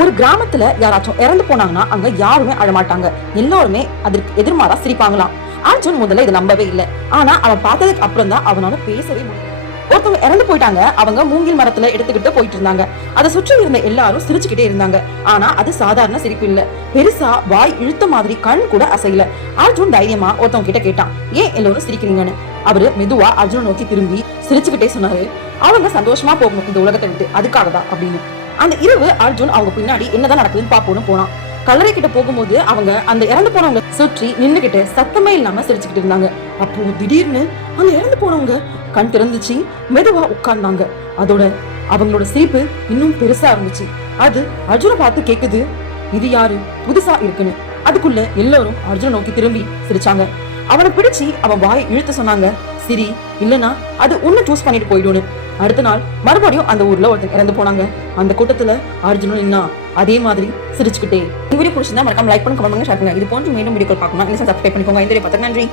ஒரு கிராமத்துல யாராச்சும் இறந்து போனாங்கன்னா அங்க யாருமே அழமாட்டாங்க, எல்லாருமே அதற்கு எதிர்மாறா சிரிப்பாங்களாம். அர்ஜுன் முதல்ல இதை நம்பவே இல்லை. ஆனா அவன் பார்த்ததுக்கு அப்புறம் தான் அவனால பேசவே முடியும். ஒருத்தவங்க இறந்து போயிட்டாங்க. அவங்க மூங்கில் மரத்துல எடுத்துக்கிட்டு போயிட்டு இருந்தாங்க. அதை சுற்றி இருந்த எல்லாரும் சிரிச்சுக்கிட்டே இருந்தாங்க. ஆனா அது சாதாரண சிரிப்பு இல்ல, பெருசா வாய் இழுத்த மாதிரி கண் கூட அசையல. அர்ஜுன் தைரியமா ஒருத்தவங்க கிட்ட கேட்டான், ஏன் எல்லாரும் சிரிக்கிறீங்கன்னு. அவரு மெதுவா அர்ஜுனை நோக்கி திரும்பி சிரிச்சுக்கிட்டே சொன்னாரு, அவங்க சந்தோஷமா போகணும் இந்த உலகத்தை விட்டு, அதுக்காக தான் அப்படின்னு. அந்த இரவு அர்ஜுன் அவங்க பின்னாடி என்னதான் நடக்குதுன்னு பாப்போம்னு போனான். கல்லறை கிட்ட போகும்போது அவங்க அந்த இறந்து போனவங்க சுற்றி நின்னுகிட்டு சத்தமே இல்லாம சிரிச்சுக்கிட்டு இருந்தாங்க. அப்போ திடீர்னு அந்த இறந்து போனவங்க கண் திறந்துச்சு, மெதுவா உட்கார்ந்தாங்க. அதோட அவங்களோட சிரிப்பு இன்னும் பெருசா இருந்துச்சு. அது அர்ஜுனை பார்த்து கேக்குது, இது யாரு புதுசா இருக்குன்னு. அதுக்குள்ள எல்லாரும் அர்ஜுனை நோக்கி திரும்பி சிரிச்சாங்க. அவனை பிடிச்சி அவன் வாயை இழுத்து சொன்னாங்க, சிரி, இல்லனா அது உன்னை சூஸ் பண்ணிட்டு போயிடும்னு. அடுத்த நாள் மறுபடியும் அந்த ஊர்ல ஒருத்தர் இறந்து போனாங்க. அந்த கூட்டத்துல அர்ஜுனும் நின்னா அதே மாதிரி சிரிச்சுக்கிட்டே. இந்த வீடியோ பிடிச்சிருந்தா மறக்காம லைக் பண்ணுங்க, கமெண்ட் பண்ணுங்க, ஷேர் பண்ணுங்க. இது போன்ற மீண்டும் வீடியோ பார்க்கணும், சப்ஸ்கிரைப் பண்ணிக்கோங்க. இந்த வீடியோ பார்த்து நன்றி.